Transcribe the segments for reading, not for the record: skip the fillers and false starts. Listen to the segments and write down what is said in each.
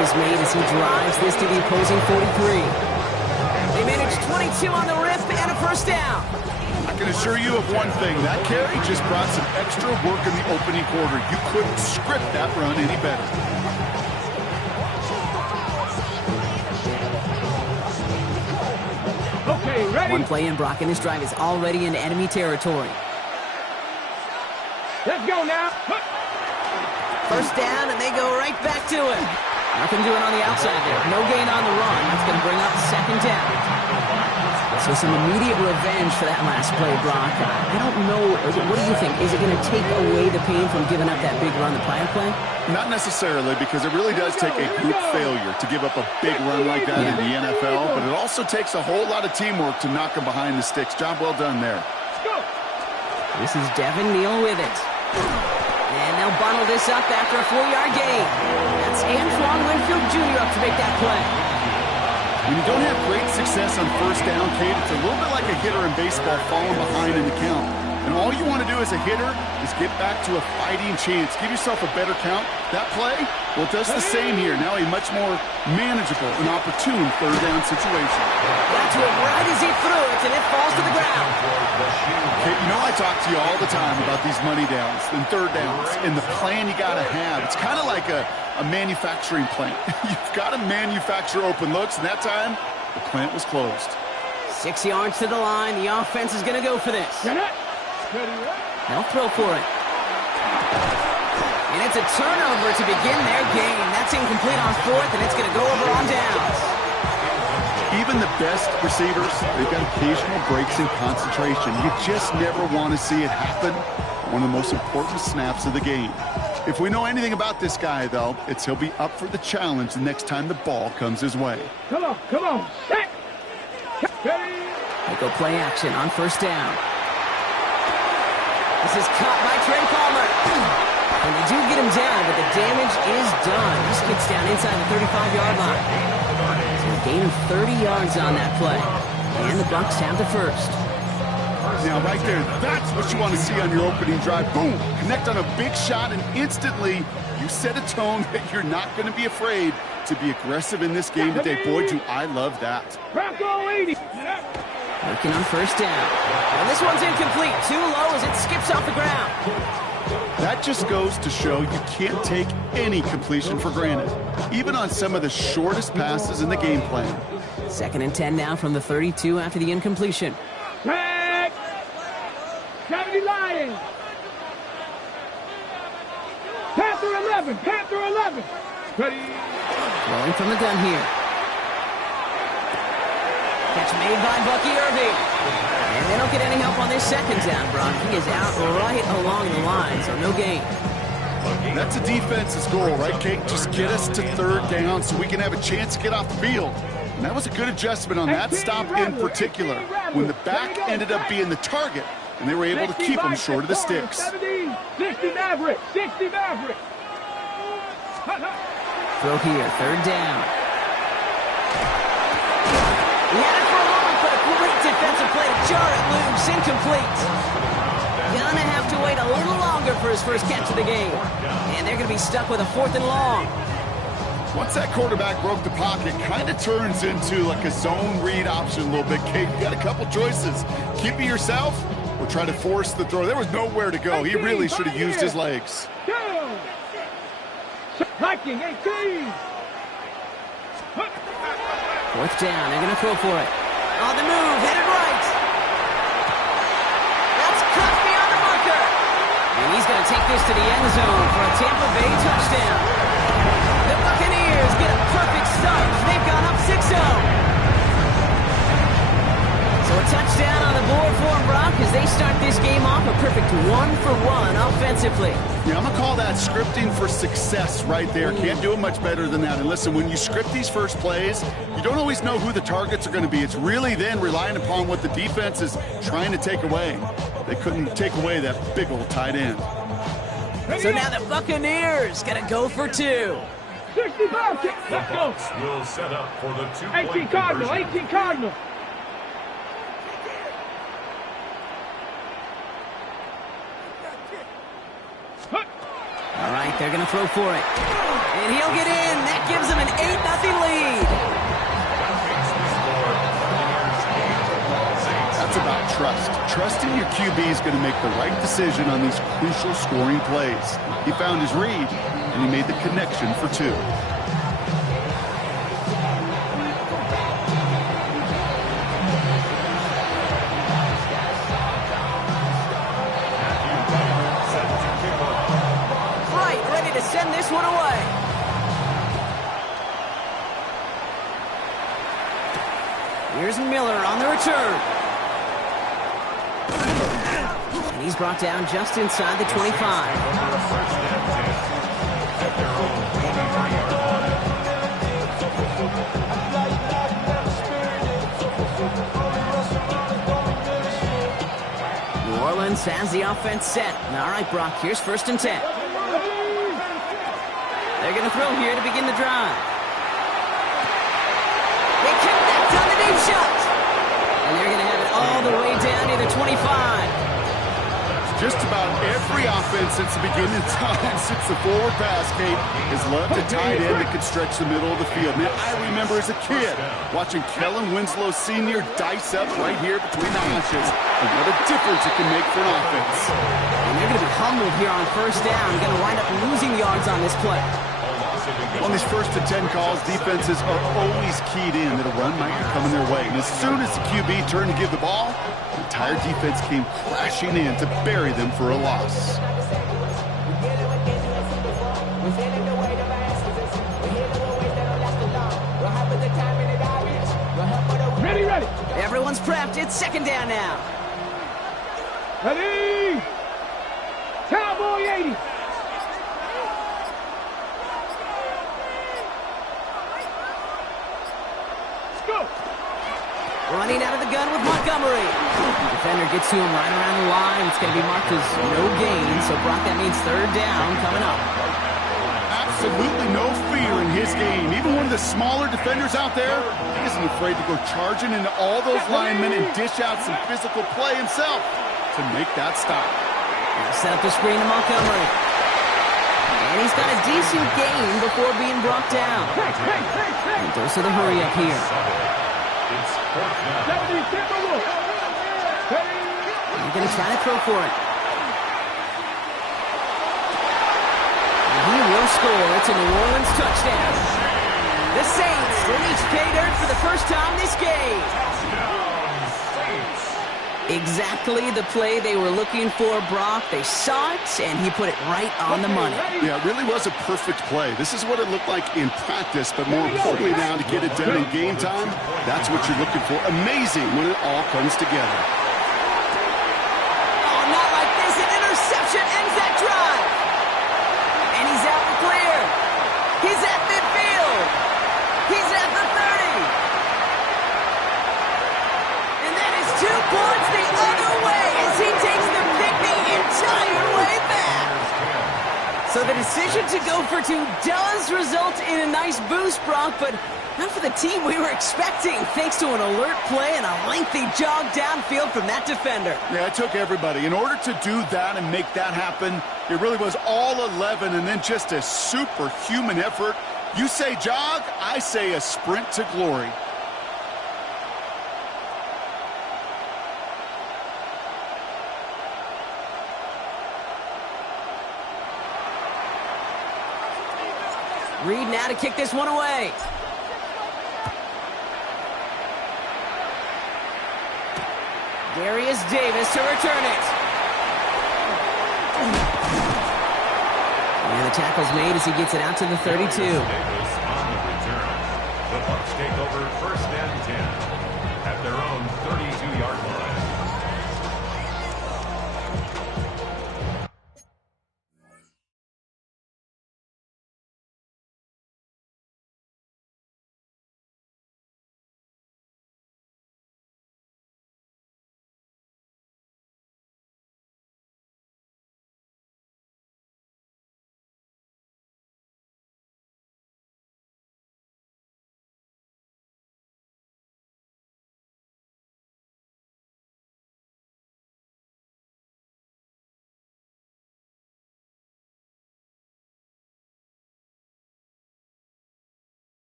is made as he drives this to the opposing 43. They managed 22 on the rip and a first down. I can assure you of one thing. That carry just brought some extra work in the opening quarter. You couldn't script that run any better. Okay, ready? One play in, Brock, and his drive is already in enemy territory. Let's go now. First down, and they go right back to him. Nothing doing on the outside there. No gain on the run. That's going to bring up second down. So some immediate revenge for that last play, Brock. I don't know. What do you think? Is it going to take away the pain from giving up that big run the prior play? Not necessarily, because it really does take a group failure to give up a big run like that in the NFL, but it also takes a whole lot of teamwork to knock them behind the sticks. Job well done there. This is Devin Neal with it. And they'll bundle this up after a 4-yard gain. That's Antoine Winfield Jr. up to make that play. When you don't have great success on first down, Kate, it's a little bit like a hitter in baseball falling behind in the count. And all you want to do as a hitter is get back to a fighting chance. Give yourself a better count. That play, well, it does the same here. Now a much more manageable and opportune third down situation. Got to him right as he threw it, and it falls to the ground. Kate, you know I talk to you all the time about these money downs and third downs and the plan you got to have. It's kind of like a manufacturing plant. You've got to manufacture open looks, and that time, the plant was closed. 6 yards to the line. The offense is going to go for this. They'll throw for it. And it's a turnover to begin their game. That's incomplete on fourth, and it's going to go over on downs. Even the best receivers, they've got occasional breaks in concentration. You just never want to see it happen on one of the most important snaps of the game. If we know anything about this guy, though, it's he'll be up for the challenge the next time the ball comes his way. Come on. Set. They go play action on first down. This is caught by Trey Palmer. And they do get him down, but the damage is done. This gets down inside the 35-yard line. So a gain of 30 yards on that play. And the Bucs have the first. Now, right there, that's what you want to see on your opening drive. Boom! Connect on a big shot, and instantly you set a tone that you're not going to be afraid to be aggressive in this game today. Boy, do I love that. Working on first down. And this one's incomplete. Too low as it skips off the ground. That just goes to show you can't take any completion for granted, even on some of the shortest passes in the game plan. 2nd and 10 now from the 32 after the incompletion. Tag! 70 Lions! Panther 11! Ready? Rolling from the gun here. Catch made by Bucky Irving. And they don't get any help on this second down, Brock. He is out right along the line, so no gain. That's a defense's goal, right, Kate? Just get us to third down so we can have a chance to get off the field. And that was a good adjustment on that stop in particular, when the back ended up being the target, and they were able to keep him short of the sticks. 60 Maverick! Throw here, third down. He had it for a moment, but a great defensive play to jar it loose, incomplete. Gonna have to wait a little longer for his first catch of the game. And they're gonna be stuck with a 4th and long. Once that quarterback broke the pocket, kind of turns into like a zone read option a little bit. Kate, you got a couple choices. Keep it yourself or try to force the throw. There was nowhere to go. He really should have used his legs. Hiking 18. 4th down, they're going to throw for it. On the move, headed right. That's cut beyond the marker. And he's going to take this to the end zone for a Tampa Bay touchdown. The Buccaneers get a perfect start. They've gone up 6-0. So a touchdown on the board for them, Brock, as they start this game off a perfect 1-for-1 offensively. Yeah, I'm going to call that scripting for success right there. Can't do it much better than that. And listen, when you script these first plays, you don't always know who the targets are going to be. It's really then relying upon what the defense is trying to take away. They couldn't take away that big old tight end. So now the Buccaneers got to go for 2. 65. The Bucs will set up for the 2-point 18 Cardinal. All right, They're going to throw for it. And he'll get in. That gives them an 8-0 lead. That's about trust. Trusting your QB is going to make the right decision on these crucial scoring plays. He found his read, and he made the connection for 2. To send this one away. Here's Miller on the return. And he's brought down just inside the 25. New Orleans has the offense set. All right, Brock, here's 1st and 10. They're going to throw here to begin the drive. They connect on the deep shot. And they're going to have it all the way down to the 25. Just about every offense since the beginning of time, since the forward pass, Kate, has loved a tight end that can stretch the middle of the field. Man, I remember as a kid watching Kellen Winslow Sr. dice up right here between the hashes. And what a difference it can make for an offense. And they're going to be humbled here on 1st down. Going to wind up losing yards on this play. On these 1st and 10 calls, defenses are always keyed in that a run might be coming their way. And as soon as the QB turned to give the ball, the entire defense came crashing in to bury them for a loss. Ready, ready. Everyone's prepped. It's 2nd down now. Ready. Cowboy 80. Running out of the gun with Montgomery. The defender gets to him right around the line. It's going to be marked as no gain. So, Brock, that means 3rd down coming up. Absolutely no fear in his game. Even one of the smaller defenders out there, he isn't afraid to go charging into all those linemen and dish out some physical play himself to make that stop. Set up the screen to Montgomery. And he's got a decent gain before being brought down. And dose of the hurry up here. They're going to try to throw for it. And he will score. It's a New Orleans touchdown. The Saints reach pay dirt for the first time this game. Exactly the play they were looking for, Brock. They saw it, and he put it right on the money. Yeah, it really was a perfect play. This is what it looked like in practice, but more importantly now to get it done in game time, that's what you're looking for. Amazing when it all comes together. Oh, not like this. An interception ends that drive. And he's out and clear. He's at midfield. He's at the 30. And that is 2 points the other way as he takes the pick the entire way back. So the decision to go for 2 does result in a nice boost, Brock, but not for the team we were expecting, thanks to an alert play and a lengthy jog downfield from that defender. Yeah, it took everybody. In order to do that and make that happen, it really was all 11 and then just a superhuman effort. You say jog, I say a sprint to glory. Reed now to kick this one away. Darius Davis to return it. And the tackle's made as he gets it out to the 32. Davis on the return. The Bucs take over 1st and 10 at their own 32-yard line.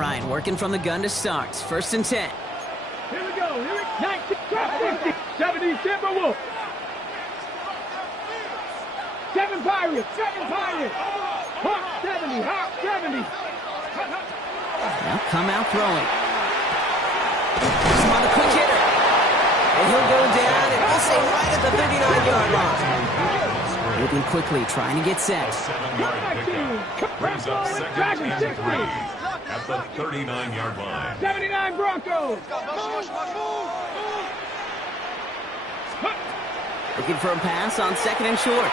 right, working from the gun to start. 1st and 10. Here we go. 19, 50, 70, Timberwolves. 7 Pirates. Hawk 70. Now come out throwing. Some on the quick hitter. And he'll go down and we'll say right at the 39-yard line. Moving quickly, trying to get set. 7-yard pickup brings up 2nd and 3 at the 39-yard line. 79 Broncos. Looking for a pass on 2nd and short.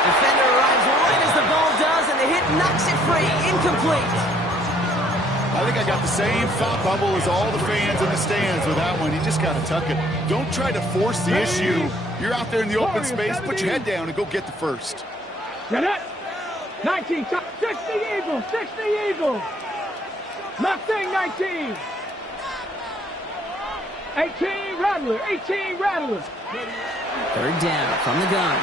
Defender arrives right as the ball does, and the hit knocks it free. Incomplete. I think I got the same thought bubble as all the fans in the stands with that one. You just got to tuck it. Don't try to force the issue. You're out there in the open space. Put your head down and go get the first. Get it. 19, 60 Eagles. Mustang 19. 18 Rattler. 3rd down from the gun.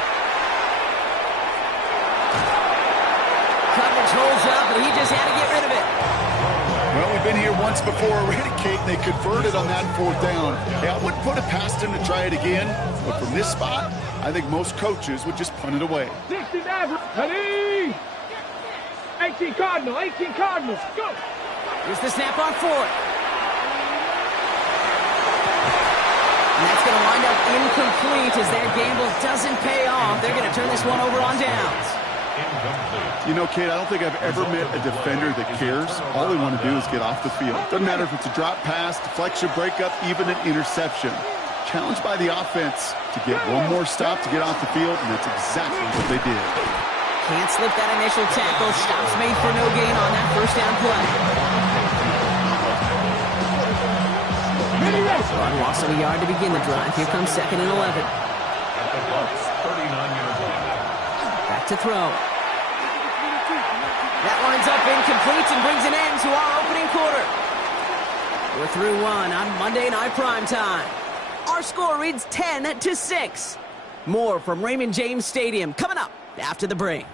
Coverage holds up, and he just had to get rid of it. Well, we've been here once before already, Kate, and they converted on that 4th down. Yeah, I wouldn't put it past him to try it again, but from this spot, I think most coaches would just punt it away. 69, ready? 18 Cardinals, go! Here's the snap on 4th. And that's going to wind up incomplete as their gamble doesn't pay off. They're going to turn this one over on downs. You know, Kate, I don't think I've ever met a defender that cares. All they want to do is get off the field. Doesn't matter if it's a drop pass, deflection, breakup, even an interception. Challenged by the offense to get one more stop to get off the field, and that's exactly what they did. Can't slip that initial tackle. Stops made for no gain on that 1st down play. One loss of a yard to begin the drive. Here comes 2nd and 11. At the Bucs 39-yard line. Back to throw. That winds up incomplete and brings an end to our opening quarter. We're through one on Monday Night Primetime. Our score reads 10-6. More from Raymond James Stadium coming up after the break.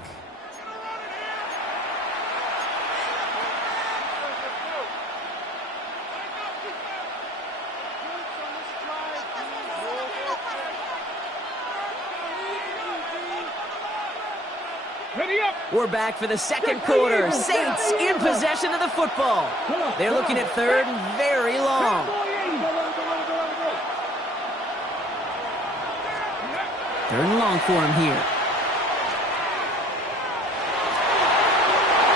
We're back for the 2nd quarter. Saints in possession of the football. They're looking at 3rd and very long. 3rd and long for him here.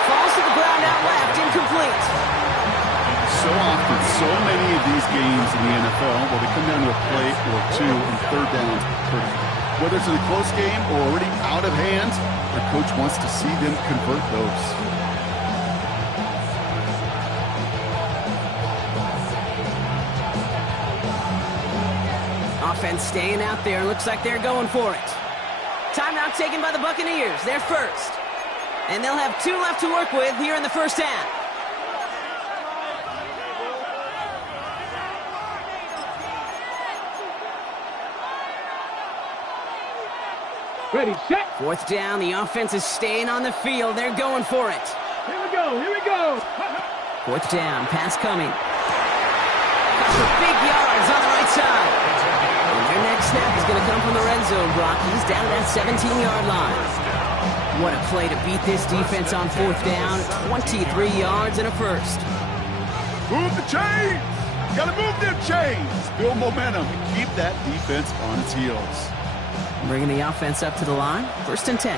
Falls to the ground out left, incomplete. So often, so many of these games in the NFL, well, they come down to a play or two and 3rd downs per day. Whether it's in a close game or already out of hand, their coach wants to see them convert those. Offense staying out there. Looks like they're going for it. Timeout taken by the Buccaneers. They're first. And they'll have 2 left to work with here in the 1st half. Ready, set. 4th down. The offense is staying on the field. They're going for it. Here we go. 4th down. Pass coming. Got for big yards on the right side. And their next snap is going to come from the red zone, Brock. He's down at that 17-yard line. What a play to beat this defense on 4th down. 23 yards and a first. Move the chains! Gotta move them chains! Build momentum and keep that defense on its heels. Bringing the offense up to the line. 1st and 10.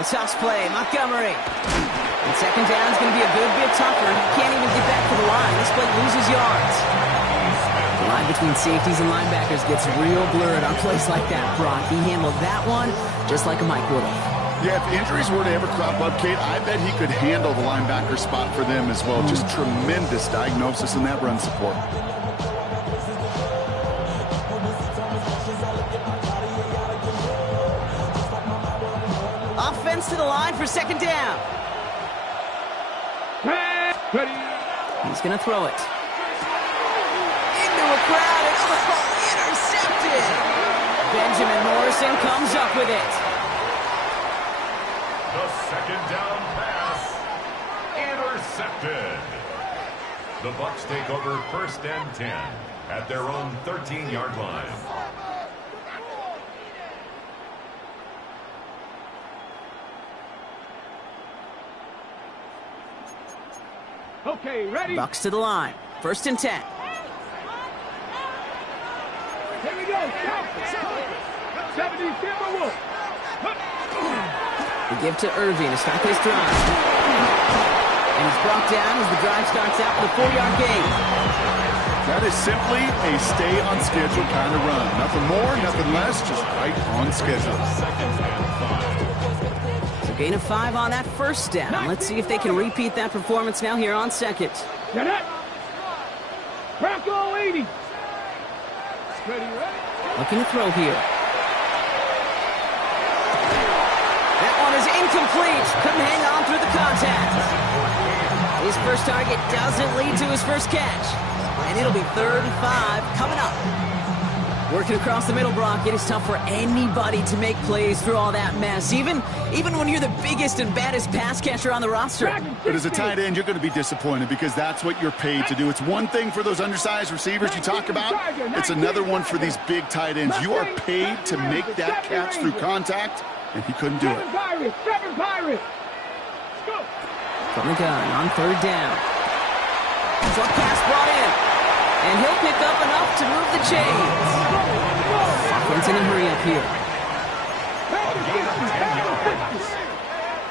The toss play, Montgomery. And 2nd down is going to be a good bit tougher. He can't even get back to the line. This play loses yards. The line between safeties and linebackers gets real blurred on plays like that, Brock. He handled that one just like a Mike would have. Yeah, if injuries were to ever crop up, Kate, I bet he could handle the linebacker spot for them as well. Just tremendous diagnosis in that run support. Offense to the line for 2nd down. He's going to throw it. Into a crowd, and intercepted. Benjamin Morrison comes up with it. The second down pass. Intercepted. The Bucs take over 1st and 10 at their own 13-yard line. Okay, ready? Bucs to the line. 1st and 10. Here we go. 70 Timberwolves. They give to Irving to start this drive. And he's brought down as the drive starts out with a 4-yard gain. That is simply a stay-on-schedule kind of run. Nothing more, nothing less, just right on schedule. So gain of 5 on that 1st down. Let's see if they can repeat that performance now here on 2nd. Get it. Bronco 80. Ready, ready. Looking to throw here. That one is incomplete. Couldn't hang on through the contact. His first target doesn't lead to his first catch. And it'll be 3rd and 5 coming up. Working across the middle, Brock, it is tough for anybody to make plays through all that mess, even when you're the biggest and baddest pass catcher on the roster. But as a tight end, you're going to be disappointed because that's what you're paid to do. It's one thing for those undersized receivers you talk about. It's another one for these big tight ends. You are paid to make that catch through contact, and he couldn't do it. Seven Pirates. Go. From the gun on 3rd down. Short pass brought in. And he'll pick up enough to move the chains. Offense in a hurry up here.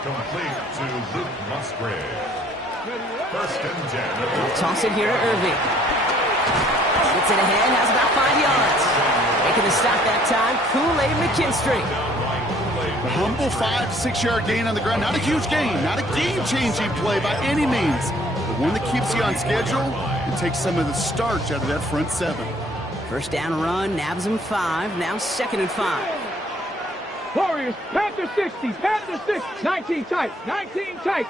Complete to Luke Musgrave. 1st and 10. They'll toss it here to Irving. Gets it ahead, has about 5 yards. Making the stop that time, Kool-Aid McKinstry. A humble 5 to 6 yard gain on the ground. Not a huge gain, not a game-changing play by any means. But one that keeps you on schedule and takes some of the starch out of that front 7. 1st down run, nabs him 5, now 2nd and 5. Warriors, Panther 60, Panther 6, 19 tight, 19 tight.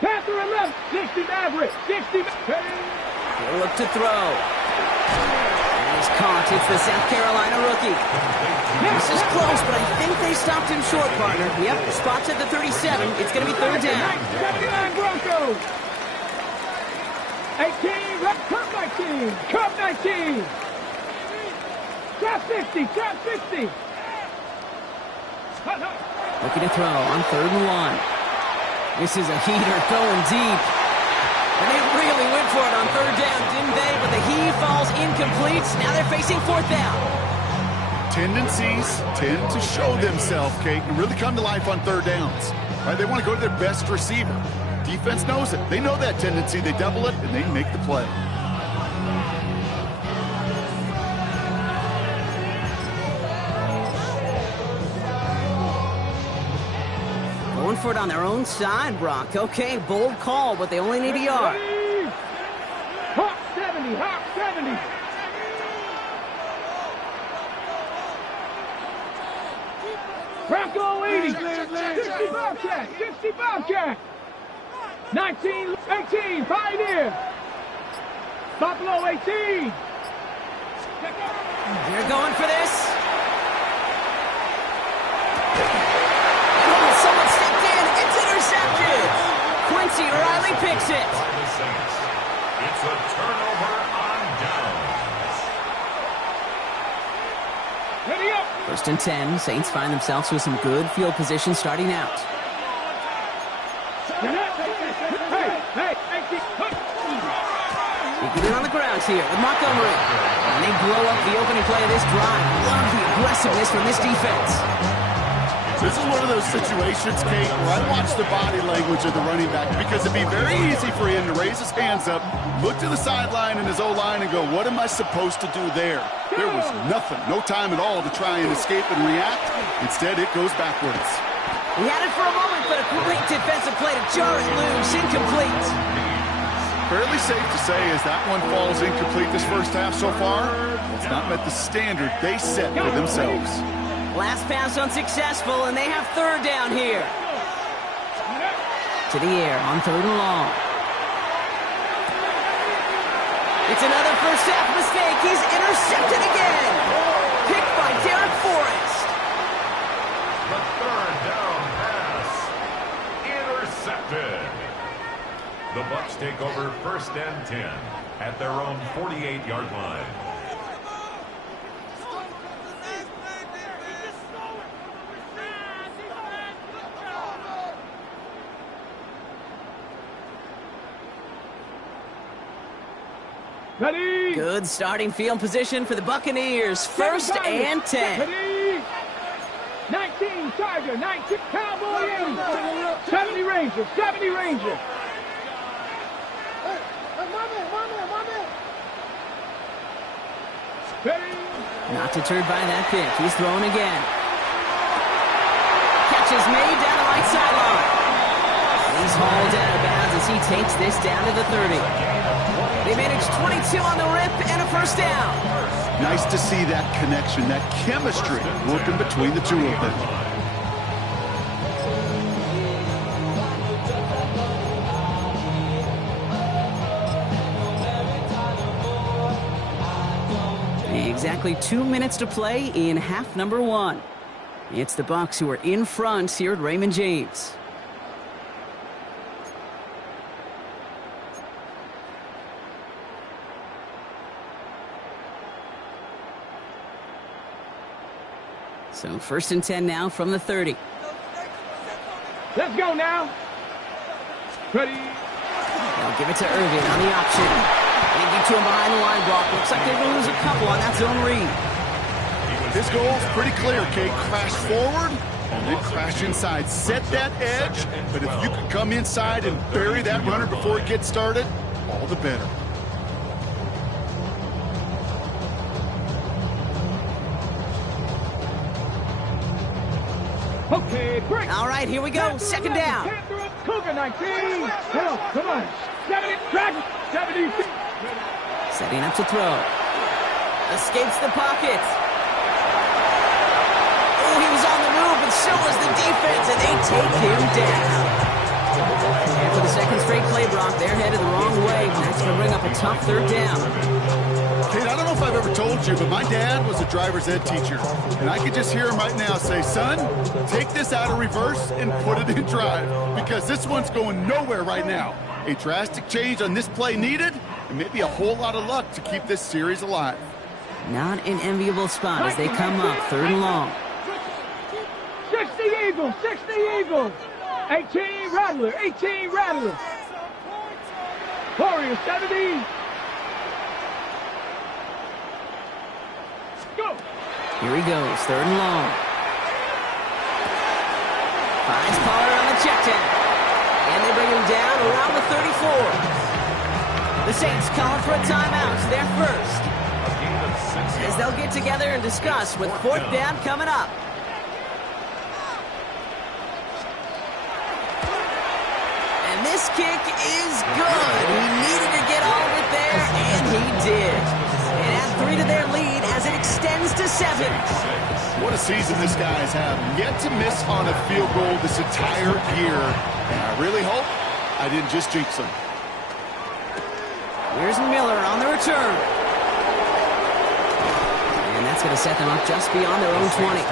Panther 11, 60 Maverick, 60 He'll look to throw. And he's caught. It's the South Carolina rookie. This is close, but I think they stopped him short, partner. Yep, spots at the 37. It's going to be 3rd down. 79 Broncos. 18, Cup 19, Cup 19. Trap 50, Trap 50. Looking to throw on 3rd and 1. This is a heater going deep. And they really went for it on 3rd down, didn't they? But the heave falls incomplete. Now they're facing 4th down. Tendencies tend to show themselves, Kate, and really come to life on 3rd downs. Right? They want to go to their best receiver. Defense knows it. They know that tendency. They double it, and they make the play. Going for it on their own side, Brock. Okay, bold call, but they only need a yard. Hawk 70, Hawk 70. Bronco 80, 60 Bobcat, 60 Bobcat. 19, 18, Pioneer. Buffalo 18. They're going for this. Oh, someone stepped in. It's intercepted. Quincy Riley picks it. It's a turnover on downs. Ready up. 1st and 10. Saints find themselves with some good field position starting out. They get in on the grounds here with Montgomery. And they blow up the opening play of this drive. Love the aggressiveness from this defense. This is one of those situations, Kate, where I watch the body language of the running back because it'd be very easy for him to raise his hands up, look to the sideline and his O-line and go, what am I supposed to do there? There was nothing, no time at all to try and escape and react. Instead, it goes backwards. He had it for a moment, but a great defensive play to jar it loose. Incomplete. Fairly safe to say as that one falls incomplete this first half so far, it's not met the standard they set for themselves. Last pass unsuccessful, and they have 3rd down here. To the air on 3rd and long. It's another first half mistake. He's intercepted again. Picked by Derek Forrest. The third down pass. Intercepted. The Bucs take over first and 10 at their own 48-yard line. Ready? Good starting field position for the Buccaneers. First and 10. Ready? 19 Tiger, 19 Cowboy Angel, 70 Ranger, 70 Ranger. Ready? Not deterred by that pick. He's throwing again. Catch is made down the right sideline. He's hauled out of bounds as he takes this down to the 30. They managed 22 on the rip and a first down. Nice to see that connection, that chemistry working between the two of them. Exactly 2 minutes to play in half number 1. It's the Bucs who are in front here at Raymond James. So first and 10 now from the 30. Let's go now. Ready? They'll give it to Irvin on the option. They get to him behind the line block. Looks like they're going to lose a couple on that zone read. His goal's pretty clear, Kate. Crash forward and then crash inside. Set that edge, but if you can come inside and bury that runner before it gets started, all the better. Okay, break. All right, here we go. Second down. Cougar 19. Hello, come on. 70, Dragon, 70. Setting up to throw. Escapes the pocket. Oh, he was on the move, but so was the defense, and they take him down. And for the second straight play, Brock, they're headed the wrong way. That's going to bring up a tough third down. Kate, I don't know if I've ever told you, but my dad was a driver's ed teacher. And I could just hear him right now say, son, take this out of reverse and put it in drive. Because this one's going nowhere right now. A drastic change on this play needed, and maybe a whole lot of luck to keep this series alive. Not an enviable spot as they come up third and long. 60 Eagles, 60 Eagles. 18 Rattler, 18 Rattler. Warriors, 70. Go. Here he goes, third and long. Finds Pollard on the check down. And they bring him down around the 34. The Saints calling for a timeout. They're first. As they'll get together and discuss with fourth down coming up. And this kick is good. He needed to get all of it there, and he did. And add 3 to their lead as it extends to 7. What a season this guy's having. Yet to miss on a field goal this entire year. And I really hope I didn't just jinx him. Here's Miller on the return. And that's going to set them up just beyond their own 20.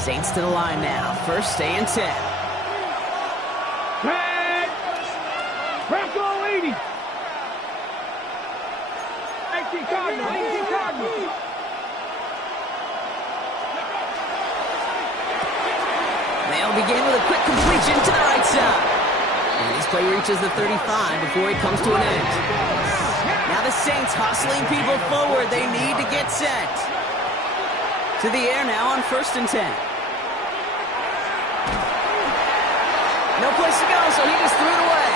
Saints to the line now. First and 10. Tag. Bronco 80. 19 Cardinals, 19 Cardinals. They'll begin with a quick completion to the right side. And this play reaches the 35 before it comes to an end. Now the Saints hustling people forward. They need to get set. To the air now on first and 10. No place to go, so he just threw it away.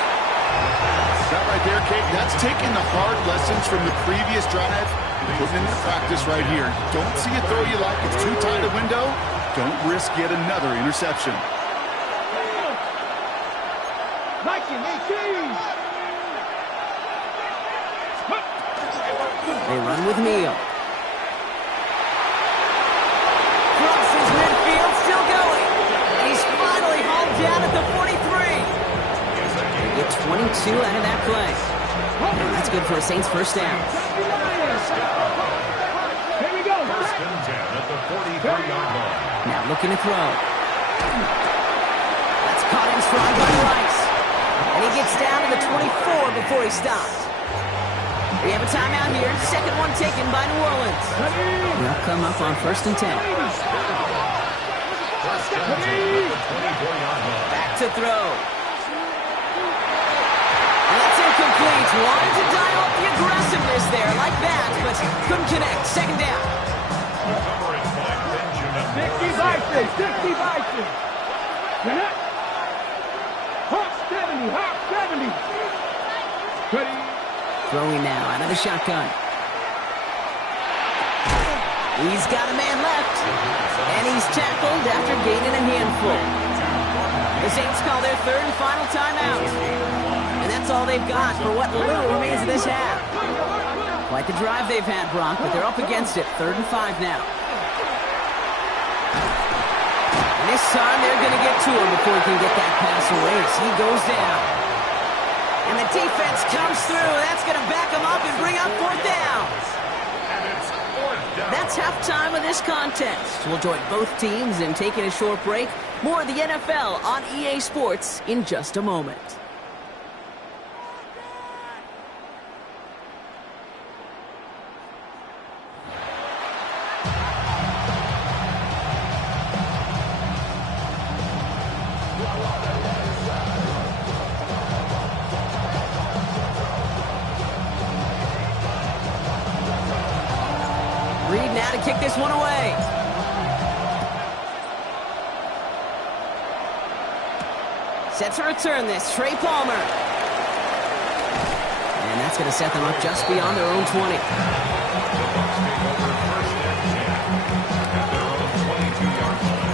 That right there, Kate, that's taking the hard lessons from the previous drive and putting into practice right here. Don't see a throw you like it's too tight a window. Don't risk yet another interception. 1918. They run with Neal. Crosses 22 out of that play. And that's good for a Saints first down. Here we go. First and 10 at the 43-yard line. Now looking to throw. That's caught in stride by Rice. And he gets down to the 24 before he stops. We have a timeout here. Second one taken by New Orleans. They'll come up on first and 10. First and 10 at the 24-yard line. Back to throw. And that's incomplete. Wanted to dial up the aggressiveness there like that, but couldn't connect. Second down. The coverage by Benjamin. 60 Bison. 60 Bison. Hawk 70. Hawk 70. Ready. Throwing now out of the shotgun. He's got a man left. And he's tackled after gaining a handful. The Saints call their third and final timeout. And that's all they've got for what little remains of this half. Quite the drive they've had, Brock, but they're up against it. 3rd and 5 now. And this time they're going to get to him before he can get that pass away as he goes down. And the defense comes through. That's going to back him up and bring up 4th down. And it's 4th down. That's halftime of this contest. We'll join both teams in taking a short break. More of the NFL on EA Sports in just a moment. Reed now to kick this one away. Set to return this, Trey Palmer. And that's going to set them up just beyond their own 20. The Bucs take over first and 10 at their own 22-yard line.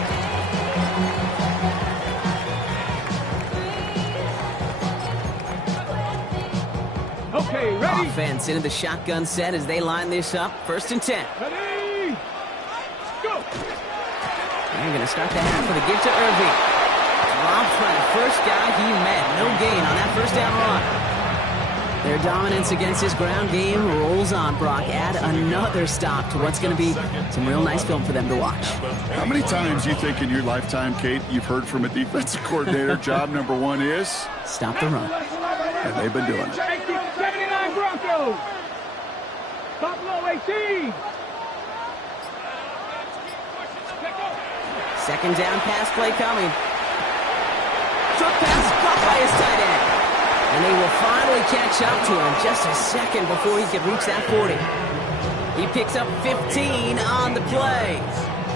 Okay, ready. Offense into the shotgun set as they line this up. 1st and 10. Ready. Go. They're going to start the half with a give to Irving. Dropped by the first guy he met. No gain on that first down run. Their dominance against his ground game rolls on, Brock. Add another stop to what's going to be some real nice film for them to watch. How many times do you think in your lifetime, Kate, you've heard from a defensive coordinator, job number 1 is? Stop the run. And they've been doing it. 79 Broncos. Buffalo 18. Second down pass play coming. Short pass caught by his tight end. And they will finally catch up to him just a second before he could reach that 40. He picks up 15 on the play.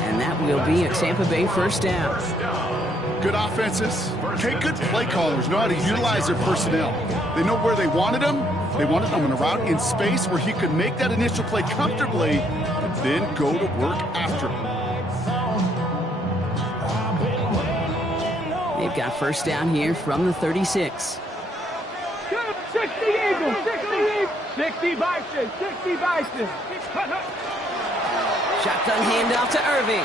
And that will be a Tampa Bay first down. Good offenses. Okay, good play callers know how to utilize their personnel. They know where they wanted him. They wanted him on a route in space where he could make that initial play comfortably and then go to work after him. They've got first down here from the 36. 60 Eagles. 60 Bison. 60 Bison. Shotgun handoff to Irving.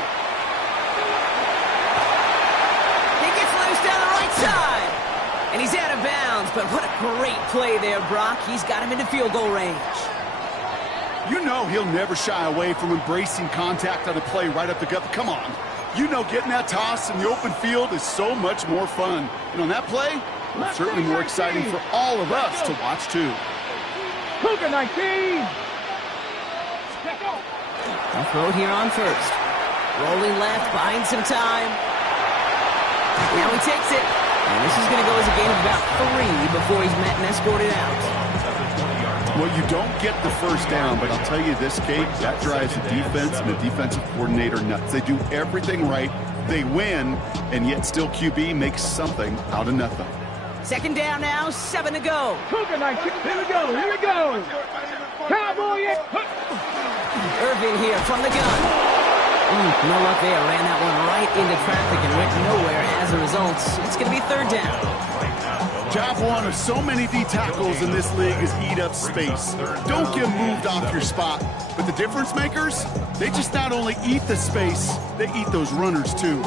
He gets loose down the right side. And he's out of bounds, but what a great play there, Brock. He's got him into field goal range. You know he'll never shy away from embracing contact on a play right up the gut. Come on. You know getting that toss in the open field is so much more fun. And on that play, it's certainly more exciting for all of us to watch, too. Cougar 19. They'll throw it here on first. Rolling left, buying some time. Now he takes it. And this is going to go as a gain of about 3 before he's met and escorted out. Well, you don't get the first down, but I'll tell you this, Kate, that drives the defense and the defensive coordinator nuts. They do everything right. They win, and yet still QB makes something out of nothing. Second down now, 7 to go. Cougar 19. Here we go. Here we go. Cowboy. Irving here from the gun. No luck there. Ran that one right into traffic and went nowhere as a result. It's going to be 3rd down. Job 1 of so many D tackles in this league is eat up space. Don't get moved off your spot. But the difference makers, they just not only eat the space, they eat those runners too.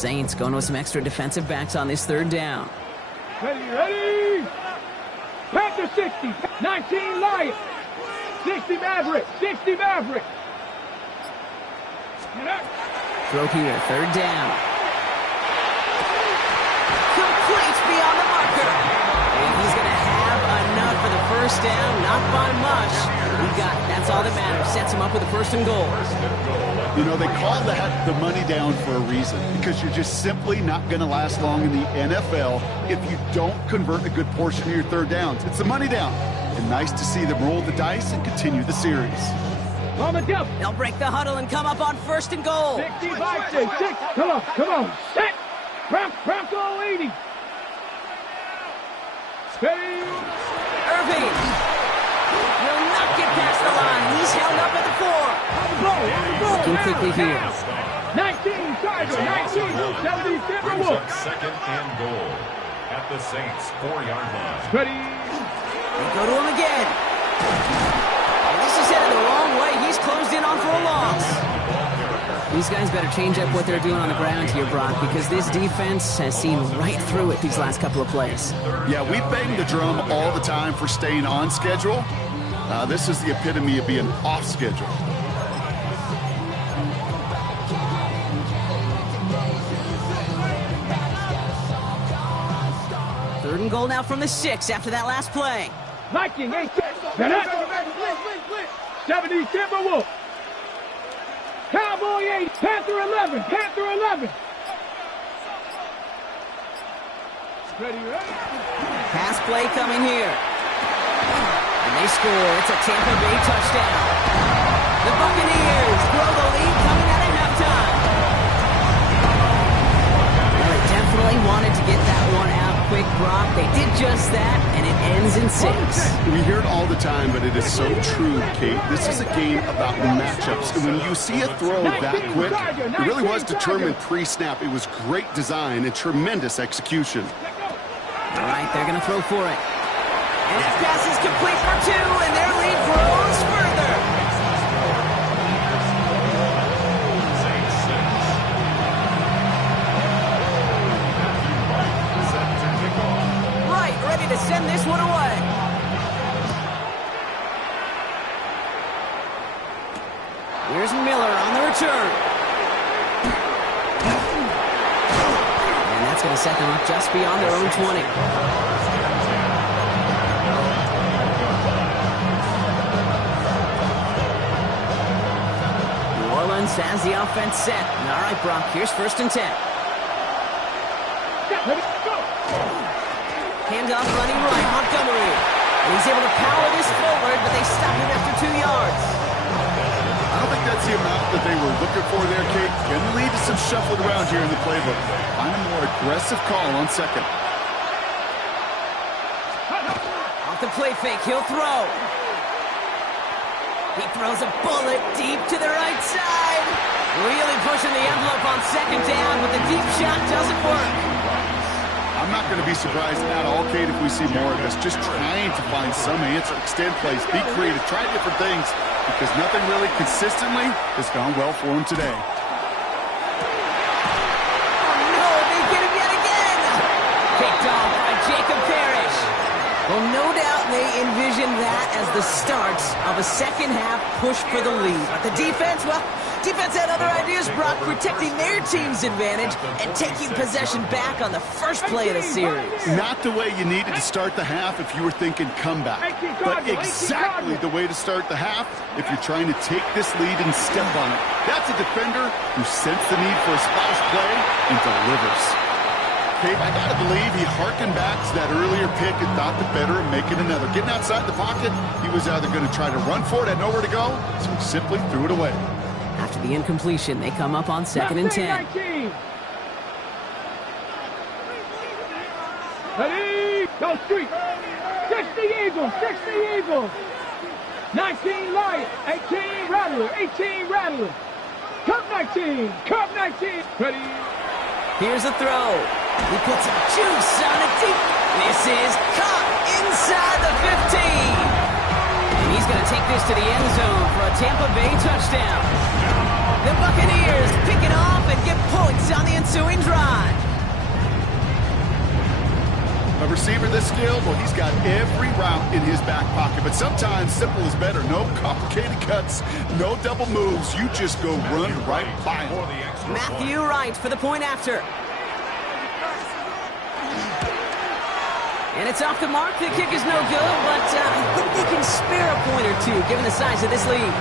Saints going with some extra defensive backs on this third down. Ready. Panther 60, 19 Lions, 60 Maverick, 60 Maverick. Throw here, third down. Complete beyond the marker. And he's going to have enough for the first down, not by much. He got it. That's all that matters. Sets him up with a first and goal. You know, they call that the money down for a reason, because you're just simply not going to last long in the NFL if you don't convert a good portion of your third downs. It's the money down. And nice to see them roll the dice and continue the series. On the jump. They'll break the huddle and come up on first and goal. 65, 6. Come on. Set. Bronco 80. Steady. Irving will not get past the line. He's held up at the 4. Looking quickly here. 19, Tiger, 19, 77 Brings Wolf. up second and goal at the Saints' 4-yard line. Ready. They go to him again. And this is headed the wrong way. He's closed in on for a loss. These guys better change up what they're doing on the ground here, Brock, because this defense has seen right through it these last couple of plays. Yeah, we bang the drum all the time for staying on schedule. This is the epitome of being off schedule. Third and goal now from the 6 after that last play. Viking 8. 70 Timberwolf. Cowboy 8. Panther 11. Ready. Pass play coming here. And they score. It's a Tampa Bay touchdown. The Buccaneers grow the lead coming out of halftime. Well, they definitely wanted to get that one out quick, Brock. They did just that, and it ends in 6. We hear it all the time, but it is so true, Kate. This is a game about matchups. And when you see a throw that quick, it really was determined pre-snap. It was great design and tremendous execution. All right, they're going to throw for it. And that pass is complete for 2, and their lead grows further. Saints 6. Set to kick off. Right, ready to send this one away. Here's Miller on the return. And that's going to set them up just beyond their own 20. New Orleans has the offense set. All right, Brock, here's first and 10. Handoff running right, Montgomery. And he's able to power this forward, but they stop him after 2 yards. I don't think that's the amount that they were looking for there, Kate. Can lead to some shuffling around here in the playbook. Find a more aggressive call on second. Off the play fake, he'll throw. He throws a bullet deep to the right side. Really pushing the envelope on second down, but the deep shot doesn't work. I'm not going to be surprised at all, Kate, if we see more of this. Just trying to find some answer, extend plays, be creative, try different things, because nothing really consistently has gone well for him today. Oh no, they get him yet again! Picked off by Jacob Parrish. Well, no doubt they envisioned that as the start of a second half push for the lead. But the defense, well, defense had other ideas, Brock, protecting their team's advantage and taking possession back on the first play of the series. Not the way you needed to start the half if you were thinking comeback, but exactly the way to start the half if you're trying to take this lead and step on it. That's a defender who sensed the need for a splash play and delivers. Kate, I got to believe he harkened back to that earlier pick and thought the better of making another. Getting outside the pocket, he was either going to try to run for it, had nowhere to go, so he simply threw it away. After the incompletion, they come up on second and 10. 19. Ready, go street. 60 Eagles, 60 Eagles. 19 Lions, 18 Rattler, 18 Rattler. Cup 19, Cup 19. Ready. Here's a throw. He puts some juice on it deep. This is caught inside the 15. And he's going to take this to the end zone for a Tampa Bay touchdown. The Buccaneers pick it off and get points on the ensuing drive. A receiver this skilled, well, he's got every route in his back pocket. But sometimes simple is better. No complicated cuts, no double moves. You just go run right by him. Matthew Wright for the point after. And it's off the mark. The kick is no good, but I think they can spare a point or two given the size of this lead.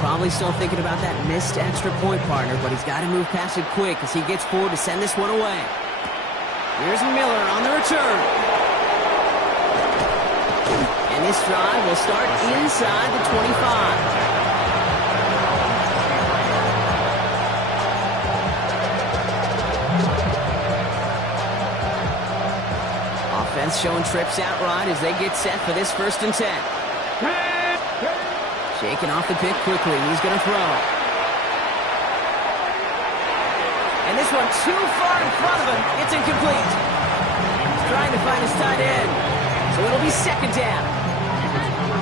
Probably still thinking about that missed extra point, partner, but he's got to move past it quick as he gets forward to send this one away. Here's Miller on the return. And this drive will start inside the 25. Offense showing trips out right as they get set for this 1st and 10. Shaking off the pick quickly. He's going to throw. And this one too far in front of him. It's incomplete. He's trying to find his tight end. So it'll be 2nd down.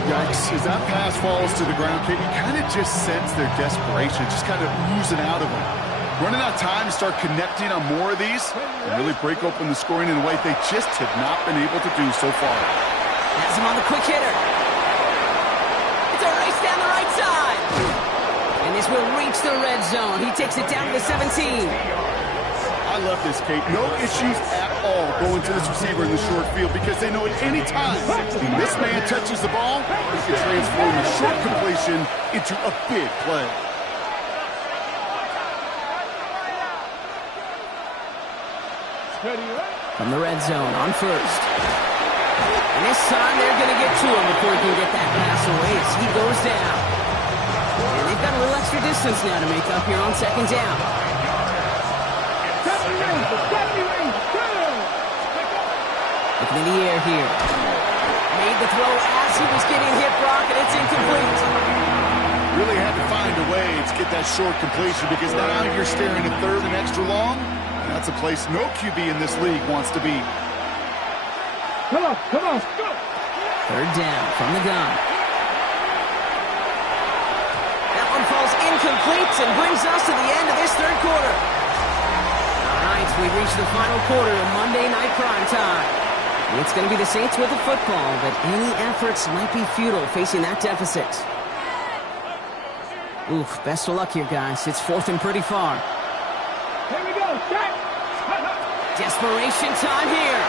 Yikes. As that pass falls to the ground, Kate, you kind of just sense their desperation, just kind of oozing out of them. Running out of time to start connecting on more of these and really break open the scoring in a way they just have not been able to do so far. Has him on the quick hitter. Down the right side. And this will reach the red zone. He takes it down to the 17. I love this, Kate. No issues at all going to this receiver in the short field because they know at any time this man touches the ball, he can transform a short completion into a big play. From the red zone on 1st. And this time they're going to get to him before he can get that pass away as he goes down. And they've got a little extra distance now to make up here on 2nd down. Looking in the air here. Made the throw as he was getting hit, Brock, and it's incomplete. Really had to find a way to get that short completion because now you're staring at 3rd and extra long. And that's a place no QB in this league wants to be. Come on, come on, go! 3rd down from the gun. That one falls incomplete and brings us to the end of this 3rd quarter. All right, we've reached the final quarter of Monday Night Prime Time. It's going to be the Saints with the football, but any efforts might be futile facing that deficit. Oof, best of luck here, guys. It's 4th and pretty far. Here we go, set! Desperation time here.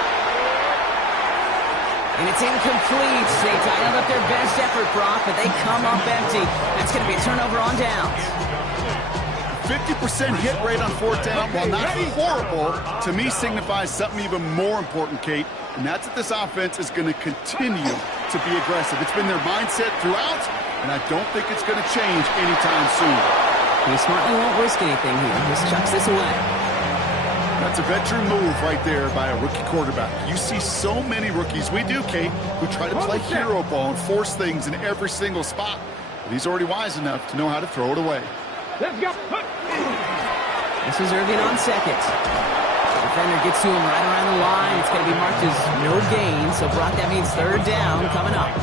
And it's incomplete. They dialed up their best effort, Brock, but they come up empty. That's going to be a turnover on downs. 50% hit rate on 4th down, while not horrible, to me signifies something even more important, Kate, and that's that this offense is going to continue to be aggressive. It's been their mindset throughout, and I don't think it's going to change anytime soon. He smartly won't risk anything here. Just chucks this away. That's a veteran move right there by a rookie quarterback. You see so many rookies, we do, Kate, who try to play hero ball and force things in every single spot. But he's already wise enough to know how to throw it away. Let's go. This is Irving on 2nd. The defender gets to him right around the line. It's going to be marked as no gain. So, Brock, that means 3rd down coming up.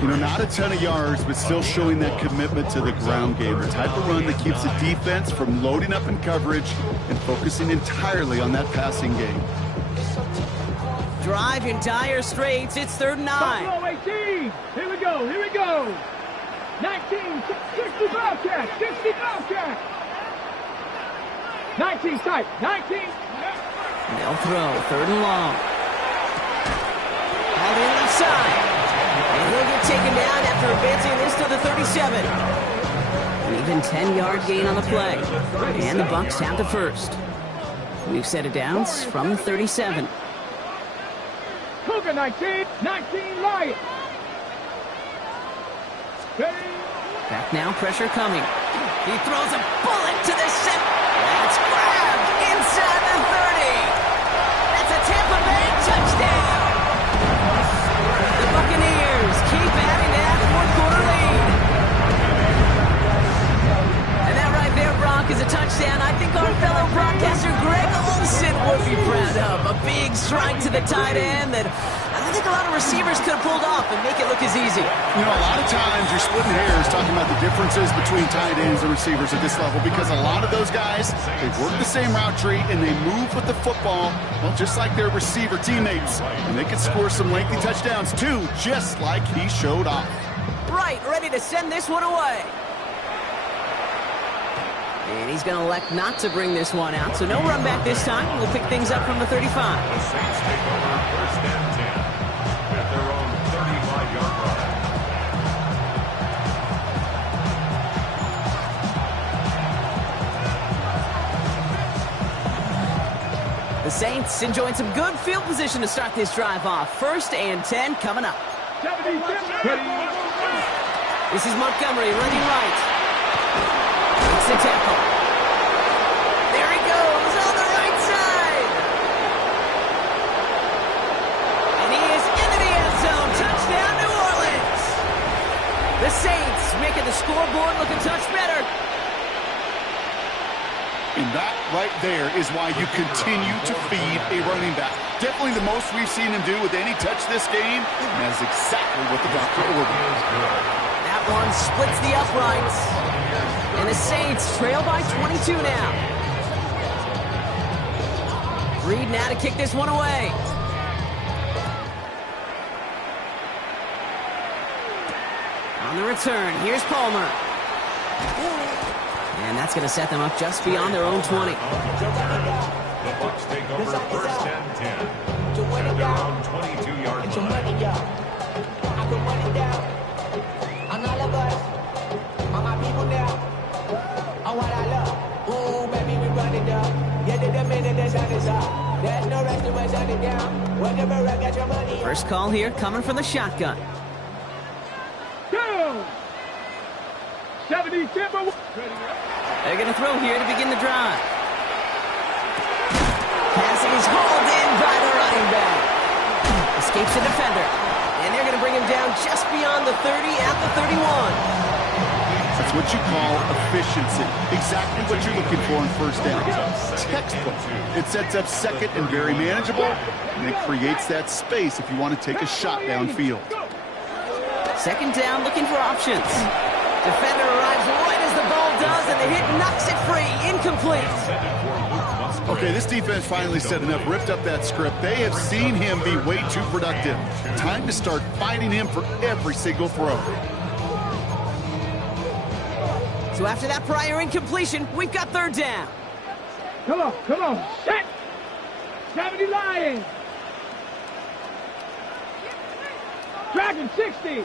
You know, not a ton of yards, but still showing that commitment to the ground game. The type of run that keeps the defense from loading up in coverage and focusing entirely on that passing game. Drive in dire straits. It's 3rd and 9. Buffalo 18. Here we go. Here we go. 19. 60 Bobcat. 60 Bobcat. 19 tight. 19. They'll throw. 3rd and long. Out in left side. And he'll get taken down after advancing this to the 37. An even 10-yard gain on the play. And the Bucs have the 1st. We've set it downs from the 37. Cougar 19. 19 Lion. Back now, pressure coming. He throws a bullet to the center. That's grabbed inside the 30. That's a Tampa Bay touchdown. would be proud of. A big strike to the tight end that I don't think a lot of receivers could have pulled off and make it look as easy. You know, a lot of times you're splitting hairs talking about the differences between tight ends and receivers at this level because a lot of those guys, they work the same route tree and they move with the football, well, just like their receiver teammates. And they can score some lengthy touchdowns too, just like he showed off. Right, ready to send this one away. And he's going to elect not to bring this one out, so no run back this time. We'll pick things up from the 35. The Saints take over first and 10 at their own 35-yard line. The Saints enjoying some good field position to start this drive off. First and 10 coming up. This is Montgomery running right. Makes the tackle. There he goes on the right side. And he is into the end zone. Touchdown, New Orleans. The Saints making the scoreboard look a touch better. And that right there is why you continue to feed a running back. Definitely the most we've seen him do with any touch this game, and that's exactly what the doctor ordered. That one splits the uprights. And the Saints trail by 22 now. Reed now to kick this one away. On the return, here's Palmer. And that's going to set them up just beyond their own 20. The Bucs take over first and 10 at their own 22-yard line. First call here coming from the shotgun. Go! 70 Timber. They're going to throw here to begin the drive. Passing is hauled in by the running back. Escapes the defender. And they're going to bring him down just beyond the 30 at the 31. That's what you call efficiency. Exactly what you're looking for in first down. Textbook. It sets up second and very manageable, and it creates that space if you want to take a shot downfield. Second down, looking for options. Defender arrives right as the ball does, and the hit knocks it free. Incomplete. Okay, this defense finally set enough, ripped up that script. They have seen him be way too productive. Time to start fighting him for every single throw. So after that prior incompletion, we've got third down. Come on, set! 70 Lions! Dragon 60!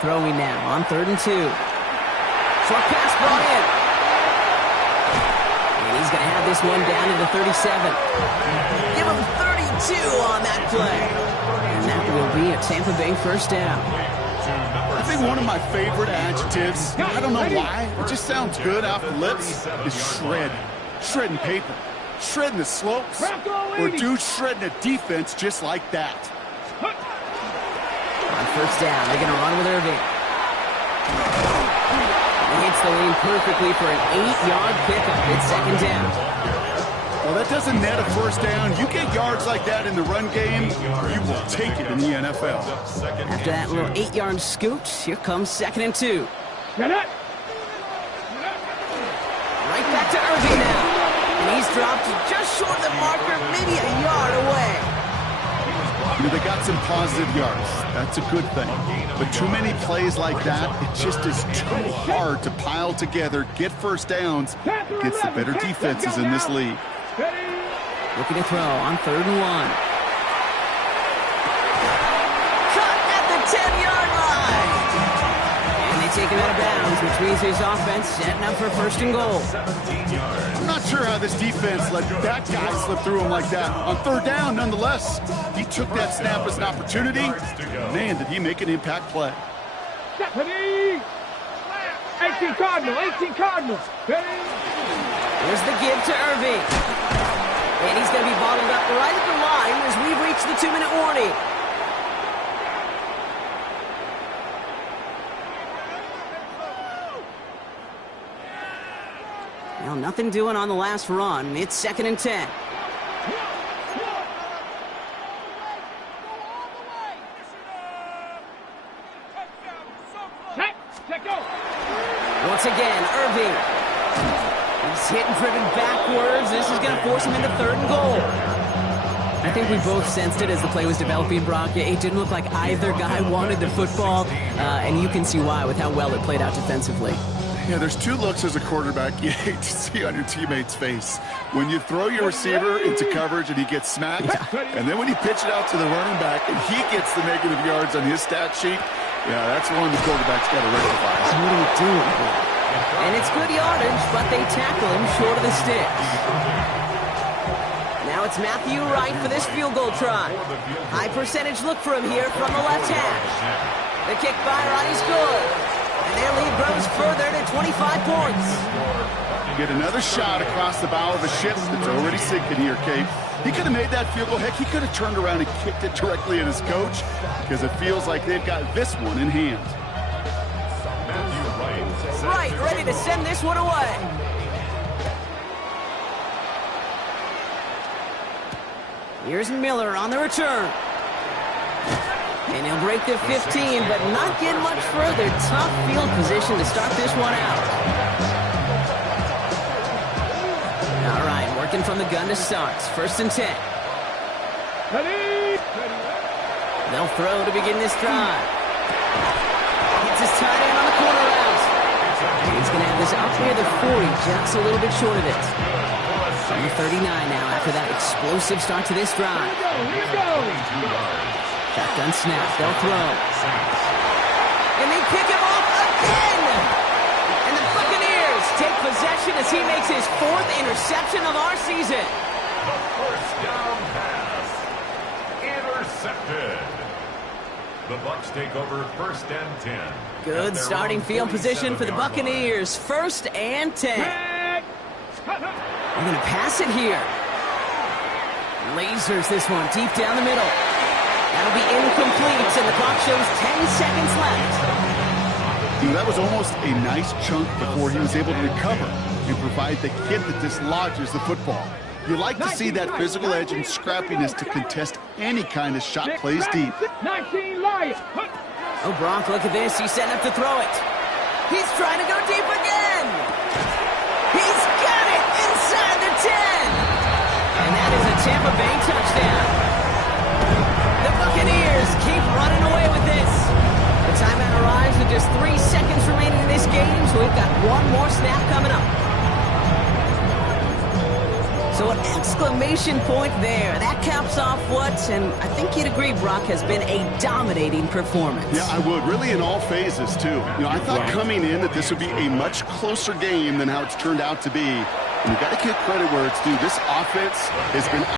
Throwing now on 3rd and 2. Short pass brought in. And he's going to have this one down to the 37. Give him 32 on that play. And that will be a Tampa Bay first down. I think one of my favorite adjectives, I don't know why, it just sounds good off the lips, is shred. Shredding paper. Shredding the slopes. Or dude shredding a defense just like that. On first down, they're going to run with Irving. He hits the lane perfectly for an 8-yard pickup. It's second down. Well, that doesn't net a first down. You get yards like that in the run game, you will take it in the NFL. After that little 8-yard scoot, here comes 2nd and 2. Get it! Right back to Irving now. And he's dropped just short of the marker, maybe a yard away. You know, they got some positive yards. That's a good thing. But too many plays like that, it just is too hard to pile together, get first downs against the better defenses in this league. Looking to throw on 3rd and 1. Cut at the 10-yard line. And they take him out of bounds, which means his offense setting up for 1st and goal. I'm not sure how this defense let that guy slip through him like that. On 3rd down, nonetheless, he took that snap as an opportunity. Man, did he make an impact play. 18 Cardinals. Here's the give to Irving. And he's going to be bottled up right at the line as we've reached the 2-minute warning. Well, nothing doing on the last run. It's 2nd and 10. Once again, Irving. He's hit and driven backwards. This is going to force him into 3rd and goal. I think we both sensed it as the play was developing, Brock. It didn't look like either guy wanted the football, and you can see why with how well it played out defensively. Yeah, there's 2 looks as a quarterback you hate to see on your teammate's face. When you throw your receiver into coverage and he gets smacked, and then when you pitch it out to the running back and he gets the negative yards on his stat sheet, yeah, that's one the quarterback's got to rectify. So what are you doing here? And it's good yardage, but they tackle him short of the sticks. Now it's Matthew Wright for this field goal try. High percentage look for him here from the left hash. The kick by Wright is good. And their lead grows further to 25 points. Get another shot across the bow of a ship that's already sinking here, Kate. He could have made that field goal. Heck, he could have turned around and kicked it directly at his coach because it feels like they've got this one in hand. Wright ready to send this one away. Here's Miller on the return. And he'll break the 15, but not get much further. Tough field position to start this one out. All right, working from the gun to start. 1st and 10. They'll throw to begin this drive. Gets his tight end on the corner route. He's going to have this up near the 40, just a little bit short of it. From the 39 now after that explosive start to this drive. Here we go. Shotgun snap, they'll throw. And they pick him off again! And the Buccaneers take possession as he makes his 4th interception of our season. The first down pass. Intercepted. The Bucs take over 1st and 10. Good starting field position for the Buccaneers. 1st and 10. They're going to pass it here. Lasers this one deep down the middle. That'll be incomplete, and the clock shows 10 seconds left. You know, that was almost a nice chunk before he was able to recover and provide the hit that dislodges the football. You like to see that physical edge and scrappiness to contest any kind of shot plays deep. 19 Lions. Oh, Brock, look at this. He's setting up to throw it. He's trying to go deep again. He's got it inside the 10. And that is a Tampa Bay touchdown. The Buccaneers keep running away with this. The timeout arrives with just 3 seconds remaining in this game, so we've got one more snap coming up. So an exclamation point there. That caps off what, and I think you'd agree, Brock, has been a dominating performance. Yeah, I would. Really in all phases, too. You know, I thought coming in that this would be a much closer game than how it's turned out to be. And you've got to give credit where it's due. This offense has been